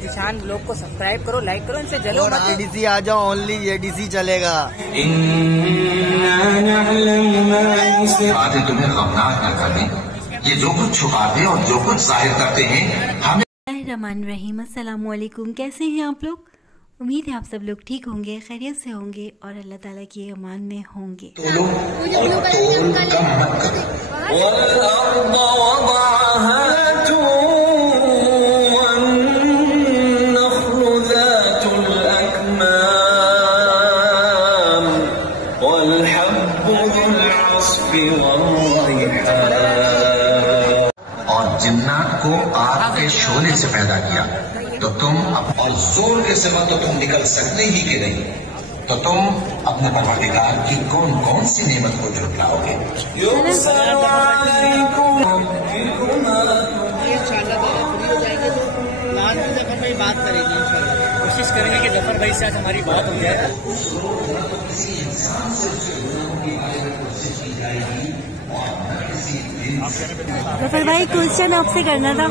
Zeeshan blog को subscribe करो, like करो, इनसे जलो मत। एडीसी आ जाओ, ओनली एडीसी चलेगा। बातें तुम्हें गमनाक न करने, ये जो कुछ छुपाते और जो कुछ जाहिर करते हैं हमें। रहमान रहीम, अस्सलाम वालेकुम। कैसे हैं आप लोग? उम्मीद है आप सब लोग ठीक होंगे, खैरियत से होंगे और अल्लाह ताला की अमान में होंगे। और जिन्नात को आग के शोले से पैदा किया तो तुम और जोर के सिवा तो तुम निकल सकते ही कि नहीं, तो तुम अपने परवरदिगार की कौन कौन सी नेमत को झुटलाओगे? बात करेंगे, कोशिश करेंगे कि जफर भाई से आज हमारी बात हो जाए। जफर भाई, क्वेश्चन आपसे करना था।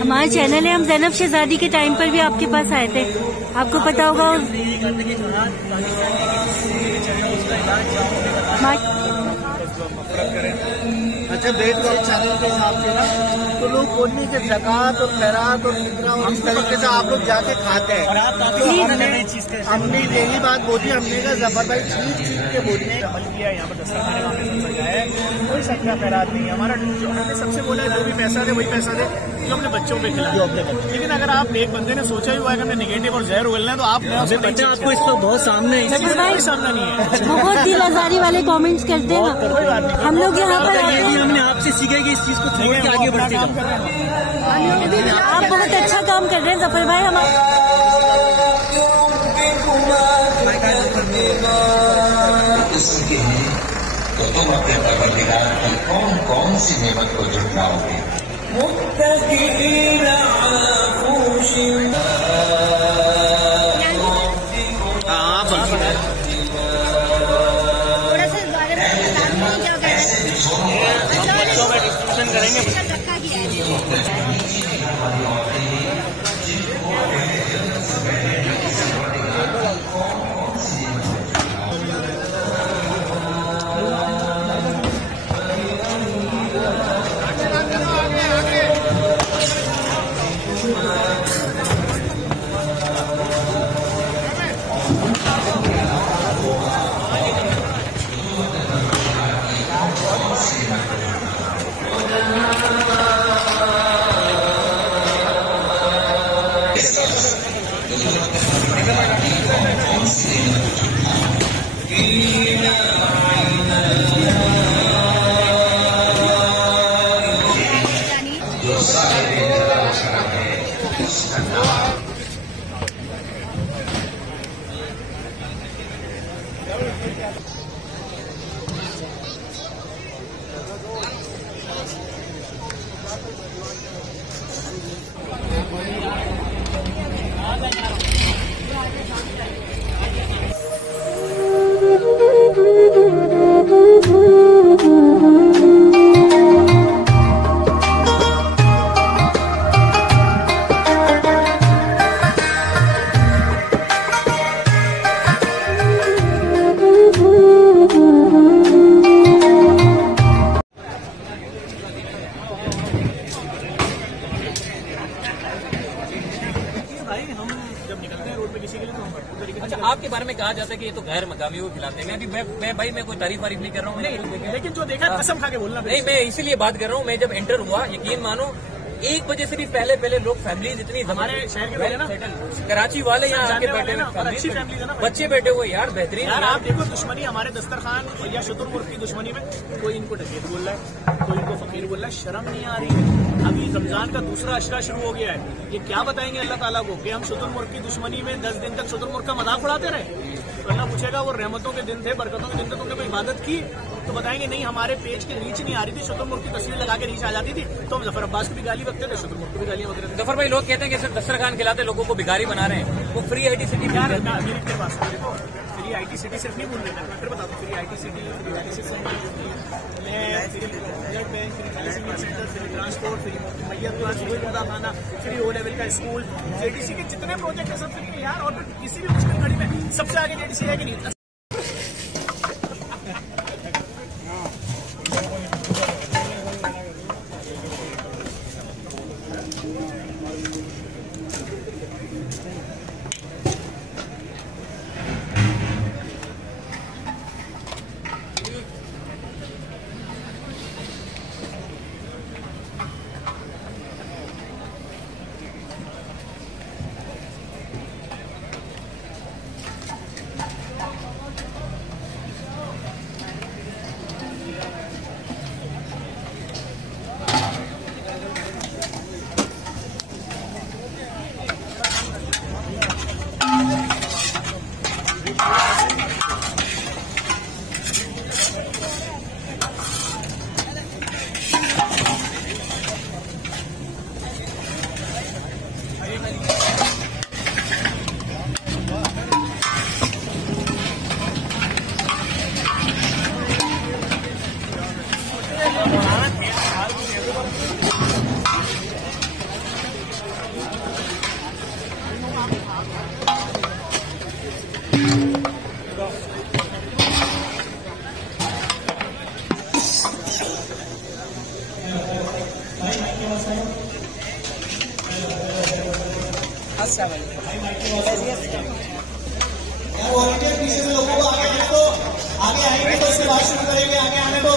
हमारा चैनल है, हम ज़ैनब शहजादी के टाइम पर भी आपके पास आए थे, आपको पता होगा। अच्छा, बेट को चैनल के हिसाब से ना तो लोग बोलने के ज़कात और खैरात और फितरा और इस तरीके से आप लोग जाके खाते हैं। हमने यही बात बोली, हमने कहा जफर भाई ठीक के बोलने अमल किया, यहाँ पर दस्तरखाने में सजाया है, कोई सदका खैरात नहीं है हमारा। जो हमने सबसे बोला है जो भी पैसा दे वही पैसा दे जो हमने बच्चों पे खिलाया। लेकिन अगर आप एक बंदे ने सोचा ही हुआ है कि हमने निगेटिव और जहर उगलना है तो आप आपको इस बहुत सामने सामना नहीं है। बहुत दिल आजारी वाले कमेंट्स करते हैं। हम लोग यहाँ पर हमने आपसे सीखा कि इस चीज को छोड़ के आगे बढ़ते जाओ। आप बहुत अच्छा काम कर रहे हैं जफर भाई। तो तुम अपने परवरदिगार की कौन कौन सी नेमत को झुटलाओगे? करेंगे अच्छा, आपके बारे में कहा जाता है कि ये तो गैर मकामी को खिलाते हैं। अभी मैं भाई मैं कोई तारीफ नहीं कर रहा हूँ, लेकिन जो देखा कसम खा के बोलना नहीं, मैं इसीलिए बात कर रहा हूँ। मैं जब एंटर हुआ, यकीन मानो 1 बजे से भी पहले लोग फैमिलीज इतनी हमारे शहर के ना कराची वाले यहाँ आके बैठे हुए, अच्छी फैमिली है ना, बच्चे बैठे हुए यार, बेहतरीन। यार आप देखो दुश्मनी हमारे दस्तरखान या शुतुरमुर्ग की दुश्मनी में कोई इनको डकैत बोल रहा है, कोई इनको फकीर बोल रहा है, शर्म नहीं आ रही है। अभी रमजान का दूसरा अशरा शुरू हो गया है, ये क्या बताएंगे अल्लाह ताला को कि हम शुतुरमुर्ग की दुश्मनी में 10 दिन तक शुतुरमुर्ग का मजाक उड़ाते रहे? तो अल्लाह पूछेगा वो रहमतों के दिन थे, बरकतों के दिन थे, तुमने कोई इबादत की? तो बताएंगे नहीं हमारे पेज की रीच नहीं आ रही थी, शुतुरमुर्ग की तस्वीर लगा के रीच आ जाती थी, तो हम जफर अब्बास को भी गाली बकते थे, शुतुरमुर्ग को भी गालियां बकते थे। जफर भाई लोग कहते हैं कि सिर्फ दस्तरखान खिलाते लोगों को भिखारी बना रहे हैं, वो फ्री IT सिटी यार मेरे पास देखो, फ्री IT सिटी सिर्फ नहीं बोल रहे थे, मैं फिर बताता हूँ, free IT city, free dialysis centre, free blood bank, free thalassaemia centre, free transport, free मैयत क्लास, फ्री खाना, फ्री O लेवल का स्कूल, JDC के जितने प्रोजेक्ट है सब फ्री है यार। और किसी भी मुश्किल घड़ी में सबसे आगे JDC है कि नहीं? वॉलंटियर पीछे से लोगों को आगे आने दो, आगे आएंगे तो इसके बाद शुरू करेंगे, आगे आने दो।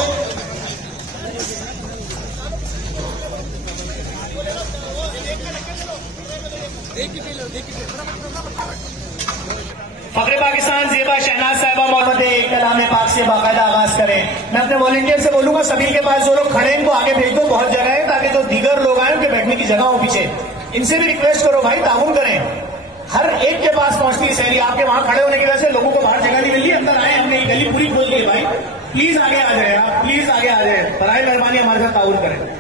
फखरे पाकिस्तान ज़ेबा शहनाज साहिबा मोहम्मद एक कलाम पाक से बाकायदा आगाज करें। मैं अपने वॉलंटियर से बोलूंगा सभी के पास जो लोग खड़े हैं इनको आगे भेज दो, बहुत जगह है ताकि जो दीगर लोग आए उनके बैठने की जगह हो पीछे। इनसे भी रिक्वेस्ट करो भाई ताउन करें, हर एक के पास पहुंचती है शहरी। आपके वहां खड़े होने की वजह से लोगों को बाहर जगह नहीं मिल रही, अंदर आए, हमने ये गली पूरी खोल दी है भाई। प्लीज आगे आ जाए, आप प्लीज आगे आ जाए, बराए मेहरबानी हमारे साथ ताउन करें।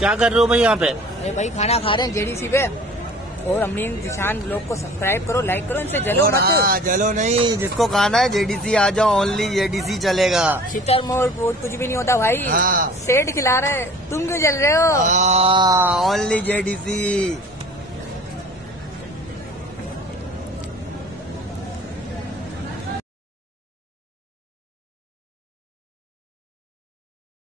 क्या कर रहे हो भाई यहाँ पे? अरे भाई खाना खा रहे हैं JDC पे। और अमीन जिशान लोग को सब्सक्राइब करो, लाइक करो, इनसे जलो मत। जलो नहीं, जिसको खाना है JDC आ जाओ, ओनली JDC चलेगा। शितर मोड़ कुछ भी नहीं होता भाई। सेठ खिला रहे, तुम क्यों जल रहे हो? Only JDC।